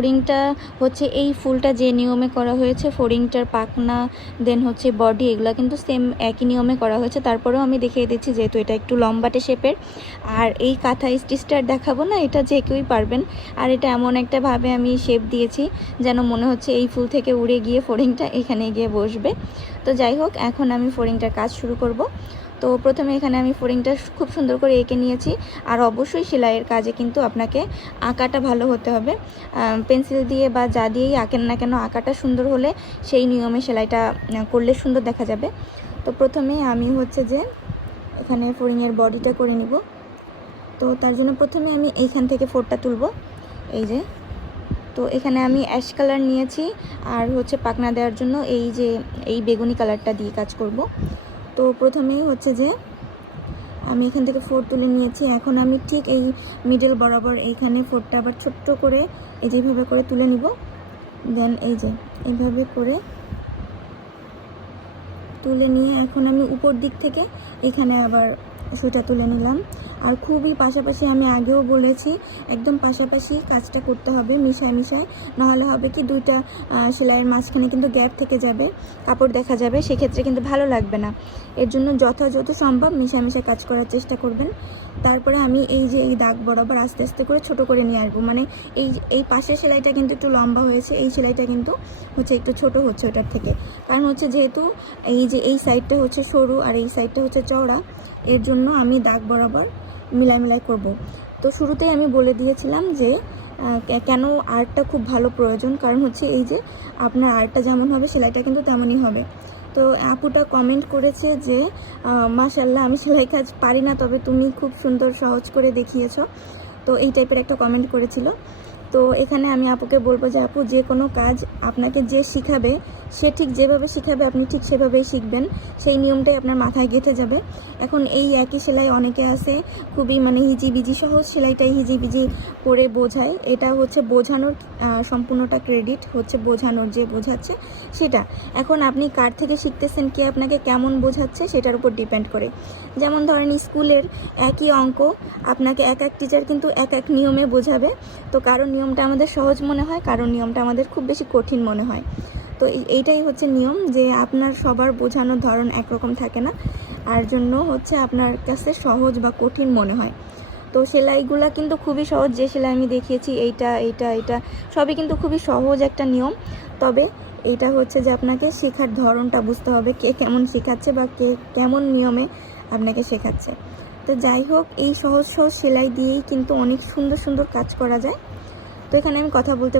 ফোরিংটা হচ্ছে এই ফুলটা যে নিয়মে করা হয়েছে, ফোরিংটার পাখনা দেন হচ্ছে বডি, এগুলো কিন্তু সেম একই নিয়মে করা হয়েছে। তারপরেও আমি দেখিয়ে দিচ্ছি যেহেতু এটা একটু লম্বাটে শেপের। আর এই কাঁথা স্টিচটা দেখাবো না, এটা যে কেউই পারবেন। আর এটা এমন একটা ভাবে আমি শেপ দিয়েছি যেন মনে হচ্ছে এই ফুল থেকে উড়ে গিয়ে ফোরিংটা এখানে গিয়ে বসবে। তো যাই হোক, এখন আমি ফোরিংটার কাজ শুরু করব। তো প্রথমে এখানে আমি ফোরিংটা খুব সুন্দর করে এঁকে নিয়েছি। আর অবশ্যই সেলাইয়ের কাজে কিন্তু আপনাকে আঁকাটা ভালো হতে হবে। পেন্সিল দিয়ে বা যা দিয়েই আঁকেন না কেন, আঁকাটা সুন্দর হলে সেই নিয়মে সেলাইটা করলে সুন্দর দেখা যাবে। তো প্রথমে আমি হচ্ছে যে এখানে ফোরিংয়ের বডিটা করে নিব। তো তার জন্য প্রথমে আমি এইখান থেকে ফোরটা তুলব, এই যে। তো এখানে আমি অ্যাশ কালার নিয়েছি, আর হচ্ছে পাখনা দেওয়ার জন্য এই যে এই বেগুনি কালারটা দিয়ে কাজ করব। তো প্রথমেই হচ্ছে যে আমি এখান থেকে ফোর তুলে নিয়েছি। এখন আমি ঠিক এই মিডল বরাবর এইখানে ফোরটা আবার ছোট্ট করে এই যেভাবে করে তুলে নিব। দেন এই যে এইভাবে করে তুলে নিয়ে এখন আমি উপর দিক থেকে এখানে আবার সুইটা তুলে নিলাম। আর খুবই পাশাপাশি, আমি আগেও বলেছি, একদম পাশাপাশি কাজটা করতে হবে, মিশায় মিশায়। নাহলে হবে কি দুইটা সেলাইয়ের মাঝখানে কিন্তু গ্যাপ থেকে যাবে, কাপড় দেখা যাবে, সেক্ষেত্রে কিন্তু ভালো লাগবে না। এর জন্য যথাযথ সম্ভব মিশামিশা কাজ করার চেষ্টা করবেন। তারপরে আমি এই যে এই দাগ বরাবর আস্তে আস্তে করে ছোট করে নিয়ে আসবো। মানে এই পাশের সেলাইটা কিন্তু একটু লম্বা হয়েছে, এই সেলাইটা কিন্তু হচ্ছে একটু ছোট হচ্ছে ওটার থেকে। কারণ হচ্ছে যেহেতু এই যে এই সাইডটা হচ্ছে সরু আর এই সাইডটা হচ্ছে চওড়া, এর জন্য আমি দাগ বরাবর মিলাই করব। তো শুরুতেই আমি বলে দিয়েছিলাম যে কেন আর্টটা খুব ভালো প্রয়োজন, কারণ হচ্ছে এই যে আপনার আর্টটা যেমন হবে সেলাইটা কিন্তু তেমনই হবে। তো আপুটা কমেন্ট করেছে যে মাশাআল্লাহ, আমি সেলাই কাজ পারি না, তবে তুমি খুব সুন্দর সহজ করে দেখিয়েছো। তো এই টাইপের একটা কমেন্ট করেছিল। তো এখানে আমি আপুকে বলবো যে আপু, যে কোনো কাজ আপনাকে যে শিখাবে সে ঠিক যেভাবে শিখাবে আপনি ঠিক সেভাবেই শিখবেন, সেই নিয়মটাই আপনার মাথায় গেঁথে যাবে। এখন এই একই সেলাই অনেকে আছে খুবই মানে হিজিবিজি, সহজ সেলাইটাই হিজিবিজি করে বোঝায়। এটা হচ্ছে বোঝানোর সম্পূর্ণটা ক্রেডিট হচ্ছে বোঝানোর, যে বোঝাচ্ছে সেটা। এখন আপনি কার থেকে শিখতেছেন, কে আপনাকে কেমন বোঝাচ্ছে সেটার উপর ডিপেন্ড করে। যেমন ধরেন স্কুলের একই অঙ্ক আপনাকে এক এক টিচার কিন্তু এক এক নিয়মে বোঝাবে। তো কারণ নিয়মটা আমাদের সহজ মনে হয়, কারণ নিয়মটা আমাদের খুব বেশি কঠিন মনে হয়। তো এইটাই হচ্ছে নিয়ম, যে আপনার সবার বোঝানোর ধরন একরকম থাকে না, আর জন্য হচ্ছে আপনার কাছে সহজ বা কঠিন মনে হয়। তো সেলাইগুলা কিন্তু খুবই সহজ, যে সেলাই আমি দেখিয়েছি এইটা এইটা এইটা সবই কিন্তু খুবই সহজ একটা নিয়ম। তবে এইটা হচ্ছে যে আপনাকে শেখার ধরনটা বুঝতে হবে, কে কেমন শেখাচ্ছে বা কে কেমন নিয়মে আপনাকে শেখাচ্ছে। তো যাই হোক, এই সহজ সহজ সেলাই দিয়েই কিন্তু অনেক সুন্দর সুন্দর কাজ করা যায়। তো এখানে আমি কথা বলতে